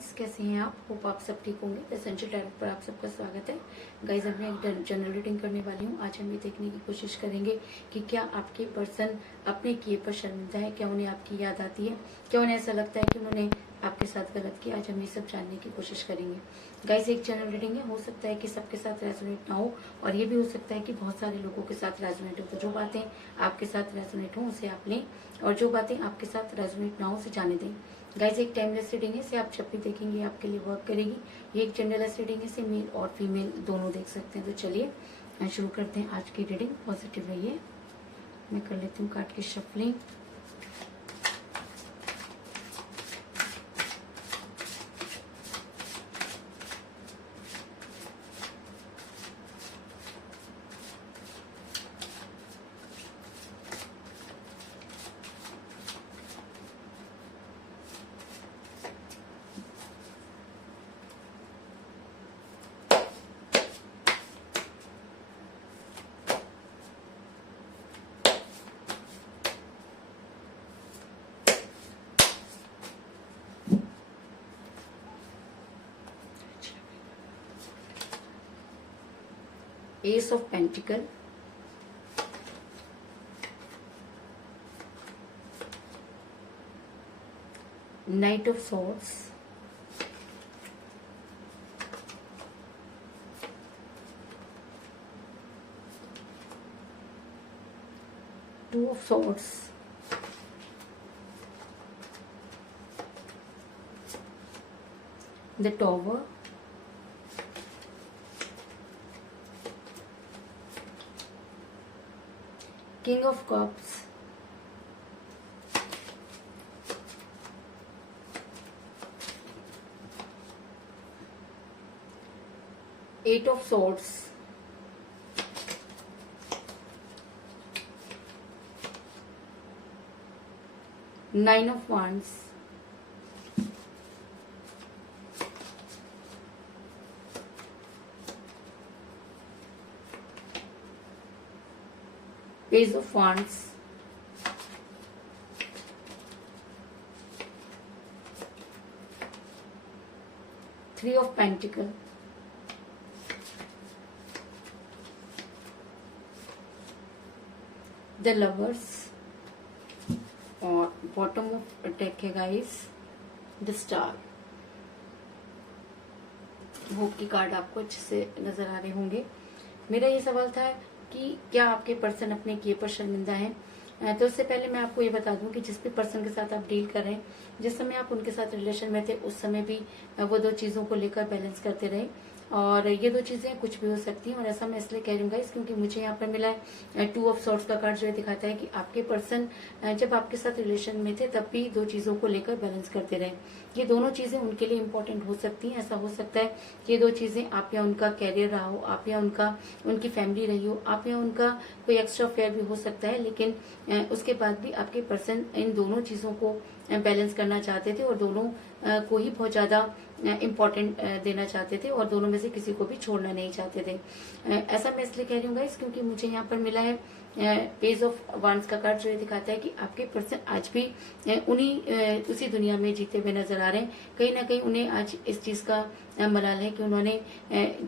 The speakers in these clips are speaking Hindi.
फ्रेंड्स, कैसे हैं आप? होप आप सब ठीक होंगे। द एसेंशियल टैरोट पर आप सबका स्वागत है। गाइज, अब मैं एक जनरल रीडिंग करने वाली हूँ। आज हम ये देखने की कोशिश करेंगे कि क्या आपके पर्सन अपने किए पर शर्मिंदा है, क्या उन्हें आपकी याद आती है, क्या उन्हें ऐसा लगता है कि उन्होंने आपके साथ गलत किया। आज हम ये सब जानने की कोशिश करेंगे। गाइज, एक जनरल रीडिंग है, हो सकता है कि सबके साथ रेजोनेट ना हो, और ये भी हो सकता है कि बहुत सारे लोगों के साथ रेजोनेट हो। तो जो बातें आपके साथ रेजोनेट हो उसे आप लें, और जो बातें आपके साथ रेजोनेट ना हो उसे जाने दें। गाइज, एक टाइमलेस रीडिंग है, इसे आप जब भी देखेंगे आपके लिए वर्क करेगी। ये एक जेंडरलेस रीडिंग है, इसे मेल और फीमेल दोनों देख सकते हैं। तो चलिए शुरू करते हैं आज की रीडिंग। पॉजिटिव रहिए। मैं कर लेती हूँ कार्ड की shuffling. Ace of Pentacle, Knight of Swords, Two of Swords, the Tower, King of Cups, Eight of Swords, Nine of Wands, Page of Wands, Three of Pentacles, the Lovers, और बॉटम ऑफ डेक है गाइस द स्टार। होप की कार्ड आपको अच्छे से नजर आ रहे होंगे। मेरा ये सवाल था कि क्या आपके पर्सन अपने किए पर शर्मिंदा है। तो उससे पहले मैं आपको ये बता दूं कि जिस भी पर्सन के साथ आप डील कर रहे हैं, जिस समय आप उनके साथ रिलेशन में थे उस समय भी वो दो चीजों को लेकर बैलेंस करते रहे, और ये दो चीजें कुछ भी हो सकती हैं। और ऐसा मैं इसलिए कह रही हूँ गाइस क्योंकि मुझे यहाँ पर मिला है टू ऑफ सॉर्ड्स का कार्ड, जो है दिखाता है कि आपके पर्सन जब आपके साथ रिलेशन में थे तब भी दो चीजों को लेकर बैलेंस करते रहे। ये दोनों चीजें उनके लिए इंपॉर्टेंट हो सकती हैं। ऐसा हो सकता है कि ये दो चीजें आप या उनका कैरियर रहा हो, आप या उनकी फैमिली रही हो, आप या उनका कोई एक्स्ट्रा अफेयर भी हो सकता है। लेकिन उसके बाद भी आपके पर्सन इन दोनों चीजों को बैलेंस करना चाहते थे, और दोनों को ही बहुत ज्यादा इम्पोर्टेंट देना चाहते थे, और दोनों में से किसी को भी छोड़ना नहीं चाहते थे। ऐसा मैं इसलिए कह रही हूँ गाइस क्योंकि मुझे यहाँ पर मिला है पेज ऑफ वांड्स का कार्ड, जो ये दिखाता है कि आपके पर्सन आज भी उसी दुनिया में जीते हुए नजर आ रहे हैं। कहीं ना कहीं उन्हें आज इस चीज का मलाल है कि उन्होंने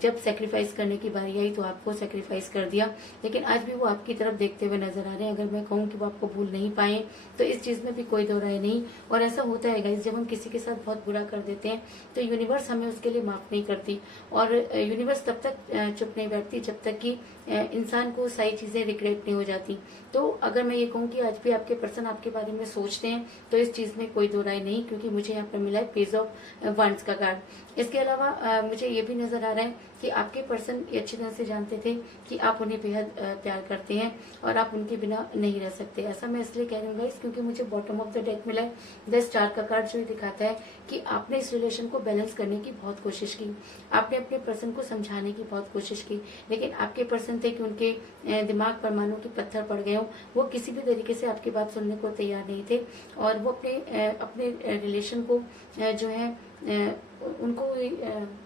जब सेक्रीफाइस करने की बारी आई तो आपको सेक्रीफाइस कर दिया, लेकिन आज भी वो आपकी तरफ देखते हुए नजर आ रहे हैं। अगर मैं कहूँ कि वो आपको भूल नहीं पाए तो इस चीज में भी कोई दो राय नहीं। और ऐसा होता है गाइस, जब हम किसी के साथ बहुत बुरा कर देते हैं तो यूनिवर्स हमें उसके लिए माफ नहीं करती, और यूनिवर्स तब तक चुप नहीं बैठती जब तक कि इंसान को सारी चीजें रिग्रेट नहीं हो जाती। तो अगर मैं ये कहूँ कि आज भी आपके पर्सन आपके बारे में सोचते हैं तो इस चीज में कोई दो राय नहीं, क्योंकि मुझे यहाँ पर मिला है पेज ऑफ वांड्स का कार्ड। इसके अलावा मुझे ये भी नजर आ रहा है कि आपके पर्सन ये अच्छी तरह से जानते थे कि आप उन्हें बेहद प्यार करते हैं और आप उनके बिना नहीं रह सकते। ऐसा मैं इसलिए कह रही हूँ गाइस क्योंकि मुझे बॉटम ऑफ द डेक मिला है द स्टार का कार्ड, जो दिखाता है कि आपने इस रिलेशन को बैलेंस करने की बहुत कोशिश की, आपने अपने पर्सन को समझाने की बहुत कोशिश की, लेकिन आपके पर्सन थे कि उनके दिमाग पर मानो कि पत्थर पड़ गए हो। वो किसी भी तरीके से आपकी बात सुनने को तैयार नहीं थे, और वो अपने रिलेशन को जो है उनको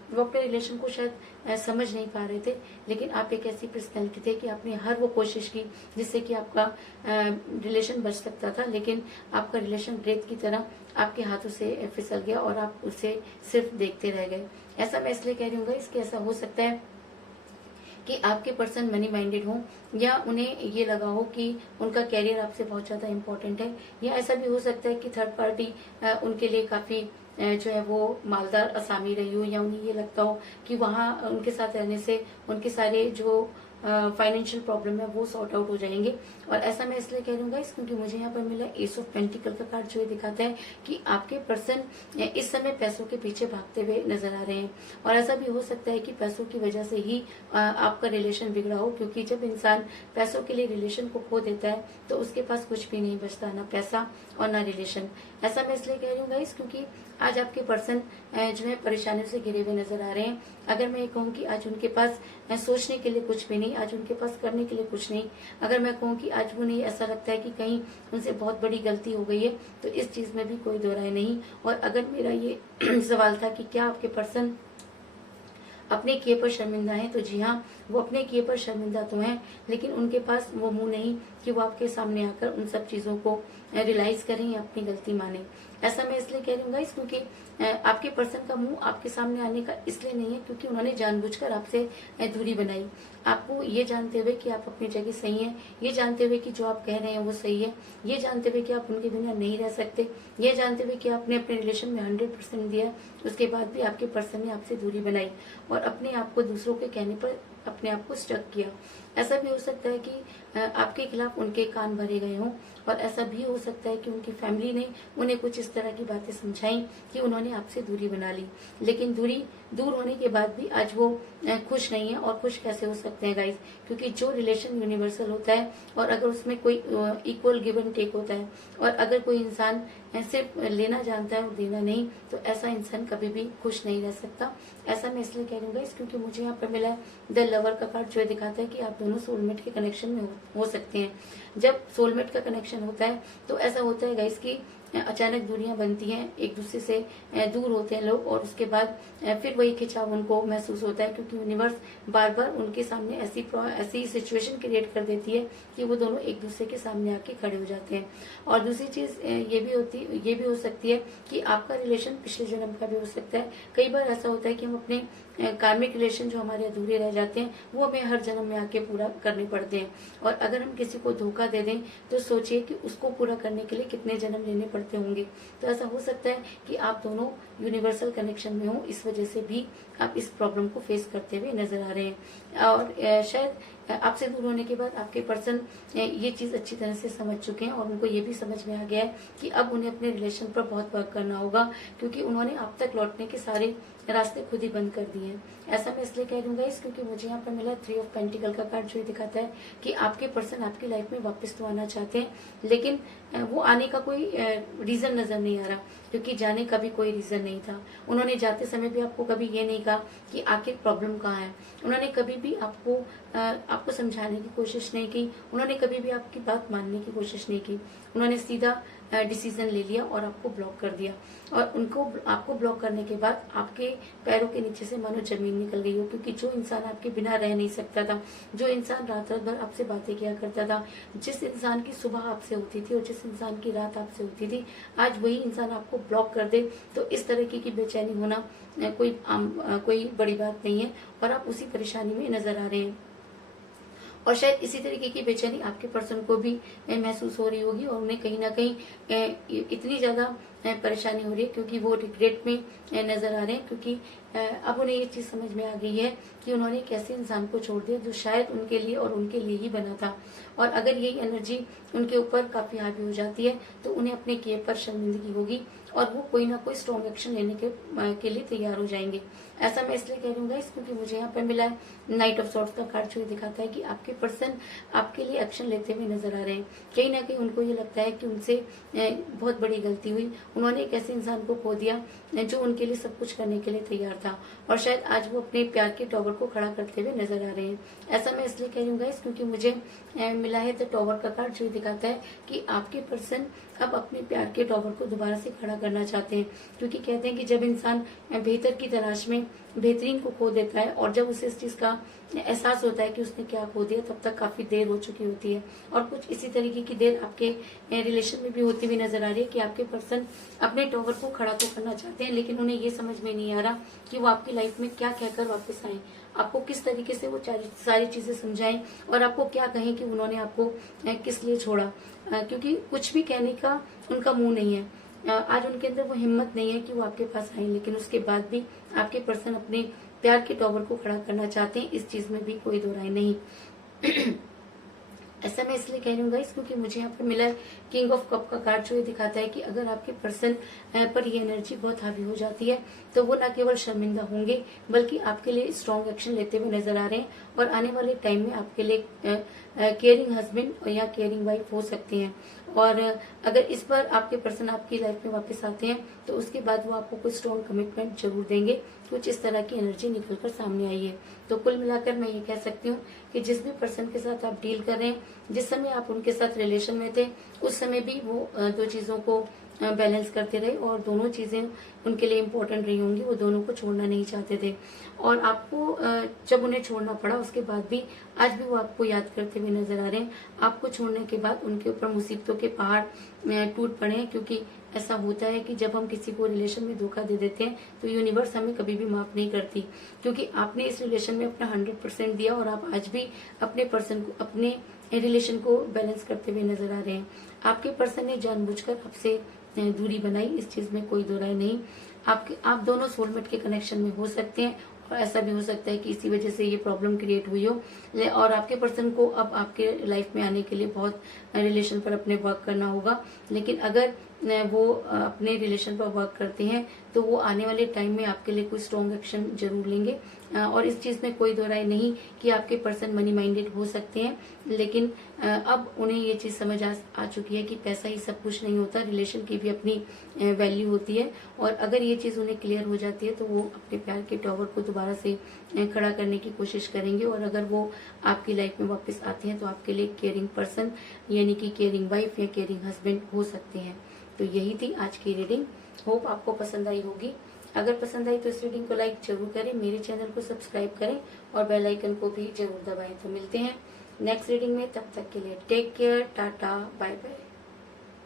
वो अपने रिलेशन को शायद समझ नहीं पा रहे थे, लेकिन आप एक ऐसी पर्सनैलिटी थे कि आपने हर वो कोशिश की जिससे कि आपका रिलेशन बच सकता था, लेकिन आपका रिलेशन रेत की तरह आपके हाथों से फिसल गया और आप उसे सिर्फ देखते रह गए। ऐसा मैं इसलिए कह रही हूँ इसके ऐसा हो सकता है कि आपके पर्सन मनी माइंडेड हो, या उन्हें ये लगा हो कि उनका कैरियर आपसे बहुत ज्यादा इम्पोर्टेंट है, या ऐसा भी हो सकता है कि थर्ड पार्टी उनके लिए काफी जो है वो मालदार असामी रही हो, या उन्हें ये लगता हो कि वहाँ उनके साथ रहने से उनके सारे जो फाइनेंशियल प्रॉब्लम है वो सॉर्ट आउट हो जाएंगे। और ऐसा मैं इसलिए कह रही हूँ क्योंकि मुझे यहाँ पर मिला एस ऑफ पेंटिकल का कार्ड, जो ये दिखाता है कि आपके पर्सन इस समय पैसों के पीछे भागते हुए नजर आ रहे हैं। और ऐसा भी हो सकता है कि पैसों की वजह से ही आपका रिलेशन बिगड़ा हो, क्योंकि जब इंसान पैसों के लिए रिलेशन को खो देता है तो उसके पास कुछ भी नहीं बचता, ना पैसा और ना रिलेशन। ऐसा मैं इसलिए कह रही हूँ क्योंकि आज आपके पर्सन जो है परेशानियों से घिरे हुए नजर आ रहे हैं। अगर मैं ये कहूँ कि आज उनके पास सोचने के लिए कुछ भी नहीं, आज उनके पास करने के लिए कुछ नहीं, अगर मैं कहूँ कि आज उन्हें ऐसा लगता है कि कहीं उनसे बहुत बड़ी गलती हो गई है, तो इस चीज में भी कोई दो राय नहीं। और अगर मेरा ये सवाल था कि क्या आपके पर्सन अपने किए पर शर्मिंदा है, तो जी हाँ, वो अपने किए पर शर्मिंदा तो हैं, लेकिन उनके पास वो मुंह नहीं कि वो आपके सामने आकर उन सब चीजों को रियलाइज करें या अपनी गलती माने। ऐसा मैं इसलिए कह रही हूँ क्योंकि आपके पर्सन का मुंह आपके सामने आने का इसलिए नहीं है क्योंकि उन्होंने जानबूझकर आपसे दूरी बनाई। आपको ये जानते हुए कि आप अपनी जगह सही हैं, ये जानते हुए कि जो आप कह रहे हैं वो सही है, ये जानते हुए कि आप उनके बिना नहीं रह सकते, ये जानते हुए कि आपने अपने रिलेशन में 100% दिया, उसके बाद भी आपके पर्सन ने आपसे दूरी बनाई और अपने आप को दूसरों के कहने पर अपने आप को स्टक किया। ऐसा भी हो सकता है कि आपके खिलाफ उनके कान भरे गए हों, और ऐसा भी हो सकता है कि उनकी फैमिली ने उन्हें कुछ इस तरह की बातें समझाई कि उन्होंने आपसे दूरी बना ली। लेकिन दूरी दूर होने के बाद भी आज वो खुश नहीं है। और खुश कैसे हो सकते हैं गाइस, क्योंकि जो रिलेशन यूनिवर्सल होता है और अगर उसमें कोई इक्वल गिव एंड टेक होता है, और अगर कोई इंसान सिर्फ लेना जानता है और देना नहीं, तो ऐसा इंसान कभी भी खुश नहीं रह सकता। ऐसा मैं इसलिए कह रही हूँ गाइस क्योंकि मुझे यहाँ पर मिला है द लवर का कार्ड, जो दिखाता है कि आप दोनों सोलमेट के कनेक्शन में हो सकते हैं। जब सोलमेट का कनेक्शन होता है तो ऐसा होता है गाइस कि अचानक दूरियां बनती हैं, एक दूसरे से दूर होते हैं लोग, और उसके बाद फिर वही खिंचाव उनको महसूस होता है क्योंकि यूनिवर्स बार बार उनके सामने ऐसी सिचुएशन क्रिएट कर देती है कि वो दोनों एक दूसरे के सामने आके खड़े हो जाते हैं। और दूसरी चीज ये भी हो सकती है कि आपका रिलेशन पिछले जन्म का भी हो सकता है। कई बार ऐसा होता है कि हम अपने कार्मिक रिलेशन जो हमारे अधूरे रह जाते हैं वो हमें हर जन्म में आके पूरा करने पड़ते हैं। और अगर हम किसी को धोखा दे दें तो सोचिए कि उसको पूरा करने के लिए कितने जन्म लेने पड़ते होंगे। तो ऐसा हो सकता है कि आप दोनों यूनिवर्सल कनेक्शन में हो, इस वजह से भी आप इस प्रॉब्लम को फेस करते हुए नजर आ रहे हैं। और शायद आपसे दूर होने के बाद आपके पर्सन ये चीज अच्छी तरह से समझ चुके हैं और उनको ये भी समझ में आ गया है कि अब उन्हें अपने रिलेशन पर बहुत वर्क करना होगा, क्योंकि उन्होंने आप तक लौटने के सारे रास्ते खुद ही बंद कर दिए हैं। ऐसा मैं इसलिए कह दूंगा क्योंकि मुझे यहाँ पर मिला 3 ऑफ पेंटिकल का कार्ड, जो दिखाता है कि आपके पर्सन आपकी लाइफ में वापस तो आना चाहते हैं, लेकिन वो आने का कोई रीजन नजर नहीं आ रहा, क्योंकि जाने का भी कोई रीजन नहीं था। उन्होंने जाते समय भी आपको कभी ये नहीं कहा कि आखिर प्रॉब्लम कहाँ है। उन्होंने कभी भी आपको समझाने की कोशिश नहीं की, उन्होंने कभी भी आपकी बात मानने की कोशिश नहीं की। उन्होंने सीधा डिसीजन ले लिया और आपको ब्लॉक कर दिया। और आपको ब्लॉक करने के बाद आपके पैरों के नीचे से मानो जमीन निकल गई हो, क्योंकि जो इंसान आपके बिना रह नहीं सकता था, जो इंसान रात रात भर आपसे बातें किया करता था, जिस इंसान की सुबह आपसे होती थी और जिस इंसान की रात आपसे होती थी, आज वही इंसान आपको ब्लॉक कर दे तो इस तरीके की बेचैनी होना कोई बड़ी बात नहीं है, और आप उसी परेशानी में नजर आ रहे हैं। और शायद इसी तरीके की बेचैनी आपके पर्सन को भी महसूस हो रही होगी, और उन्हें कहीं ना कहीं इतनी ज्यादा परेशानी हो रही है क्योंकि वो रिग्रेट में नजर आ रहे हैं, क्योंकि अब उन्हें ये चीज समझ में आ गई है कि उन्होंने एक ऐसे इंसान को छोड़ दिया जो शायद उनके लिए और उनके लिए ही बना था। और अगर यही एनर्जी उनके ऊपर काफी हावी हो जाती है तो उन्हें अपने किए पर शर्मिंदगी होगी और वो कोई ना कोई स्ट्रॉन्ग एक्शन लेने के लिए तैयार हो जाएंगे। ऐसा मैं इसलिए कह रही हूँ क्योंकि मुझे यहाँ पर मिला है नाइट ऑफ सॉर्ट्स का कार्ड, जो दिखाता है कि आपके पर्सन आपके लिए एक्शन लेते हुए नजर आ रहे हैं। कहीं ना कहीं उनको ये लगता है कि उनसे बहुत बड़ी गलती हुई, उन्होंने एक ऐसे इंसान को खो दिया जो उनके लिए सब कुछ करने के लिए तैयार था और शायद आज वो अपने प्यार के टॉवर को खड़ा करते हुए नजर आ रहे हैं। ऐसा मैं इसलिए कह रही हूँ गाइस क्योंकि मुझे मिला है द टॉवर का कार्ड, जो दिखाता है कि आपके पर्सन अब अपने प्यार के टॉवर को दोबारा से खड़ा करना चाहते हैं। क्योंकि कहते हैं कि जब इंसान बेहतर की तलाश में बेहतरीन को खो देता है और जब उसे इस चीज का एहसास होता है कि उसने क्या खो दिया, तब तक काफी देर हो चुकी होती है। और कुछ इसी तरीके की देर आपके रिलेशन में भी होती हुई नजर आ रही है कि आपके पर्सन अपने टॉवर को खड़ा तो करना चाहते हैं, लेकिन उन्हें ये समझ में नहीं आ रहा कि वो आपकी लाइफ में क्या कहकर वापस आए, आपको किस तरीके से वो सारी चीजें समझाएं और आपको क्या कहें कि उन्होंने आपको किस लिए छोड़ा। क्योंकि कुछ भी कहने का उनका मुंह नहीं है। आज उनके अंदर वो हिम्मत नहीं है कि वो आपके पास आए, लेकिन उसके बाद भी आपके पर्सन अपने प्यार के टॉवर को खड़ा करना चाहते हैं। इस चीज में भी कोई दो राय नहीं। ऐसा मैं इसलिए कह रही हूँ गाइस क्योंकि मुझे यहाँ पर मिला है किंग ऑफ कप का कार्ड, जो ये दिखाता है कि अगर आपके पर्सन पर ये एनर्जी बहुत हावी हो जाती है तो वो न केवल शर्मिंदा होंगे बल्कि आपके लिए स्ट्रॉन्ग एक्शन लेते हुए नजर आ रहे हैं और आने वाले टाइम में आपके लिए केयरिंग हस्बैंड या केयरिंग वाइफ हो सकते हैं। और अगर इस बार आपके पर्सन आपकी लाइफ में वापस आते हैं तो उसके बाद वो आपको कोई स्ट्रॉन्ग कमिटमेंट जरूर देंगे। कुछ इस तरह की एनर्जी निकलकर सामने आई है। तो कुल मिलाकर मैं ये कह सकती हूँ कि जिस भी पर्सन के साथ आप डील कर रहे हैं, जिस समय आप उनके साथ रिलेशन में थे, उस समय भी वो दो चीजों को बैलेंस करते रहे और दोनों चीजें उनके लिए इम्पोर्टेंट रही होंगी। वो दोनों को छोड़ना नहीं चाहते थे और आपको जब उन्हें छोड़ना पड़ा उसके बाद भी आज भी वो आपको याद करते हुए नजर आ रहे हैं। आपको छोड़ने के बाद उनके ऊपर मुसीबतों के पहाड़ टूट पड़े हैं, क्योंकि ऐसा होता है कि जब हम किसी को रिलेशन में धोखा दे देते हैं तो यूनिवर्स हमें कभी भी माफ नहीं करती, क्योंकि आपने इस रिलेशन में अपना 100% दिया और आप आज भी अपने पर्सन को, अपने रिलेशन को बैलेंस करते हुए नजर आ रहे हैं। आपके पर्सन ने जानबूझकर आपसे दूरी बनाई, इस चीज में कोई दो राय नहीं। आप दोनों सोलमेट के कनेक्शन में हो सकते हैं और ऐसा भी हो सकता है कि इसी वजह से ये प्रॉब्लम क्रिएट हुई हो और आपके पर्सन को अब आपके लाइफ में आने के लिए बहुत रिलेशन पर अपने वर्क करना होगा। लेकिन अगर वो अपने रिलेशन पर वर्क करते हैं तो वो आने वाले टाइम में आपके लिए कोई स्ट्रॉन्ग एक्शन जरूर लेंगे। और इस चीज में कोई दो राय नहीं कि आपके पर्सन मनी माइंडेड हो सकते हैं, लेकिन अब उन्हें ये चीज समझ आ चुकी है कि पैसा ही सब कुछ नहीं होता, रिलेशन की भी अपनी वैल्यू होती है। और अगर ये चीज उन्हें क्लियर हो जाती है तो वो अपने प्यार के टॉवर को दोबारा से खड़ा करने की कोशिश करेंगे। और अगर वो आपकी लाइफ में वापस आते हैं तो आपके लिए केयरिंग पर्सन यानी कि केयरिंग वाइफ या केयरिंग हस्बैंड हो सकते हैं। तो यही थी आज की रीडिंग। होप आपको पसंद आई होगी। अगर पसंद आई तो इस रीडिंग को लाइक जरूर करें, मेरे चैनल को सब्सक्राइब करें और बेल आइकन को भी जरूर दबाएं। तो मिलते हैं नेक्स्ट रीडिंग में, तब तक के लिए take care, tata, bye bye.